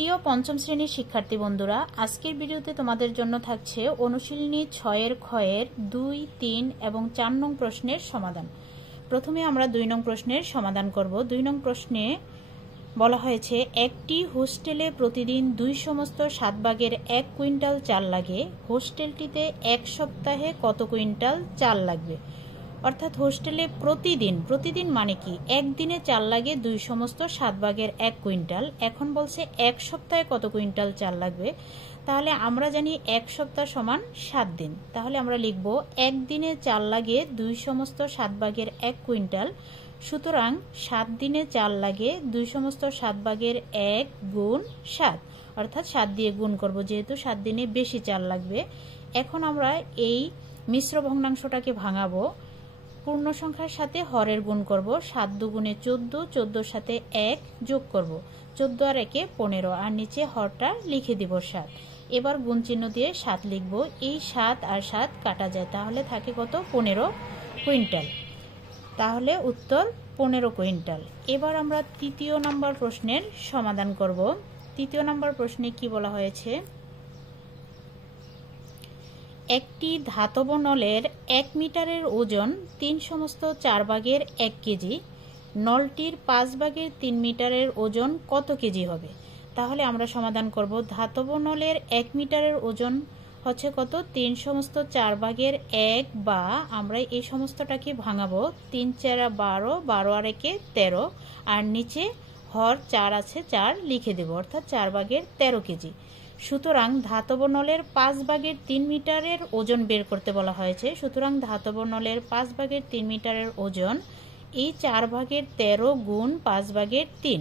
প্রিয় পঞ্চম শ্রেণীর শিক্ষার্থী বন্ধুরা, আজকের ভিডিওতে তোমাদের জন্য থাকছে অনুশীলনী 6 ক্ষয়ের 2, 3 এবং 4 নং প্রশ্নের সমাধান। প্রথমে আমরা 2 নং প্রশ্নের সমাধান করব। 2 নং প্রশ্নে বলা হয়েছে একটি হোস্টেলে প্রতিদিন 2 সমস্ত 7 ভাগের 1 কুইন্টাল চাল লাগে। হোস্টেলটিতে এক সপ্তাহে কত কুইন্টাল চাল লাগবে? অর্থাৎ হোস্টেলে প্রতিদিন মানে কি, একদিনে চাল লাগে 2 সমস্ত 7 ভাগের 1 কুইন্টাল। এখন বলছে এক সপ্তাহে কত কুইন্টাল চাল লাগবে। তাহলে আমরা জানি এক সপ্তাহ সমান 7 দিন। তাহলে আমরা লিখব একদিনে চাল লাগে 2 সমস্ত 7 ভাগের 1 কুইন্টাল। সুতরাং 7 দিনে চাল লাগে 2 সমস্ত 7 ভাগের 1 গুণ 7, অর্থাৎ 7 দিয়ে গুণ করব, যেহেতু 7 দিনে বেশি চাল লাগবে। এখন আমরা এই মিশ্র ভগ্নাংশটাকে ভাঙাবো, পূর্ণ সংখ্যার সাথে হরের গুণ করব। 7 দুগুণে 14, 14 সাথে 1 যোগ করব, 14 আর 1 15, আর নিচে হরটা লিখে দিব 7। এবার গুণ চিহ্ন দিয়ে 7 লিখব। এই 7 আর 7 কাটা যায়, তাহলে থাকে কত? 15 কুইন্টাল। তাহলে উত্তর 15 কুইন্টাল। এবার আমরা 3য় নম্বর প্রশ্নের সমাধান করব। 3য় নম্বর প্রশ্নে কি বলা হয়েছে? একটি ধাতব নলের 1 মিটারের ওজন 3 সমস্ত 4 ভাগের 1 কেজি। নলটির 5 ভাগের 3 মিটারের ওজন কত কেজি হবে? তাহলে আমরা সমাধান করব। ধাতব নলের 1 মিটারের ওজন হচ্ছে কত? 3 সমস্ত 4 ভাগের 1, বা আমরা এই সমস্তটাকে ভাঙাবো। 3 4 12, 12 আর 1 13, আর নিচে হর 4 আছে, 4 লিখে দেব, অর্থাৎ 4 ভাগের 13 কেজি। সুতরাং ধাতব নলের 5 ভাগের 3 মিটারের ওজন বের করতে বলা হয়েছে। সুতরাং ধাতব নলের 5 ভাগের 3 মিটারের ওজন এই 4 ভাগের 13 গুণ 5 ভাগের 3।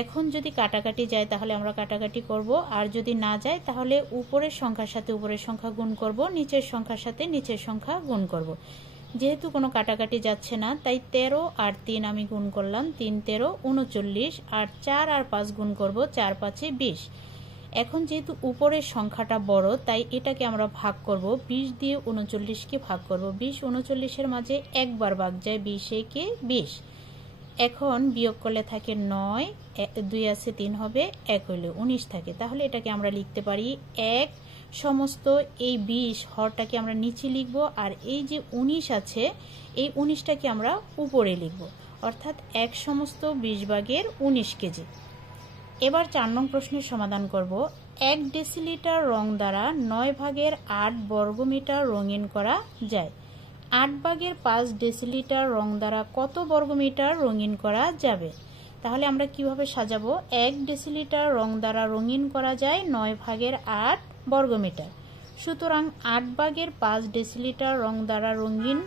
এখন যদি কাটাকাটি যায় তাহলে আমরা কাটাকাটি করব, আর যদি না যায় তাহলে উপরের সংখ্যার সাথে উপরের সংখ্যা গুণ করব, নিচের সংখ্যার সাথে নিচের সংখ্যা গুণ করব। যেহেতু কোনো কাটাকাটি যাচ্ছে না, তাই 13 আর 3 আমি গুণ করলাম, 3 13 39, আর 4 আর 5 গুণ করব, 4 5 20। এখন যেহেতু উপরের সংখ্যাটা বড়, তাই এটাকে আমরা ভাগ করব। 20 দিয়ে 39কে ভাগ করব। 20 39-এর মাঝে একবার ভাগ যায়, 20 একে 20। এখন বিয়োগ করলে থাকে 9, 2 আছে 3 হবে, 1 হইলে 19 থাকে। তাহলে এটাকে আমরা লিখতে পারি 1 সমস্ত এই 20 হরটাকে আমরা নিচে লিখব, আর এই যে 19 আছে এই 19টাকে আমরা উপরে লিখব, অর্থাৎ 1 সমস্ত 20 ভাগের 19 কেজি। এবার 4 নং প্রশ্নের সমাধান করব। 1 ডেসিলিটার রং দ্বারা 9 ভাগের 8 বর্গমিটার রঙিন করা যায়। 8 ভাগের 5 ডেসিলিটার রং দ্বারা কত বর্গমিটার রঙিন করা যাবে? তাহলে আমরা কিভাবে সাজাবো? 1 ডেসিলিটার রং দ্বারা রঙিন করা যায় 9 ভাগের 8 বর্গমিটার। সুতরাং 8 ভাগের 5 ডেসিলিটার রং দ্বারা রঙিন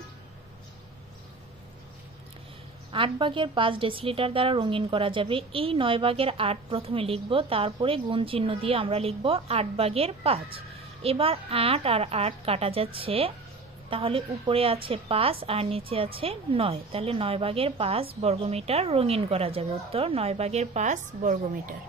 8 ভাগের 5 ডেসিলিটার দ্বারা রঙিন করা যাবে। এই 9 ভাগের 8 প্রথমে লিখব, তারপরে গুণ চিহ্ন দিয়ে আমরা লিখব 8 ভাগের 5। এবার 8 আর 8 কাটা যাচ্ছে, তাহলে উপরে আছে 5 আর নিচে আছে 9, তাহলে 9 ভাগের 5 বর্গমিটার রঙিন করা যাবে। উত্তর 9 ভাগের 5 বর্গমিটার।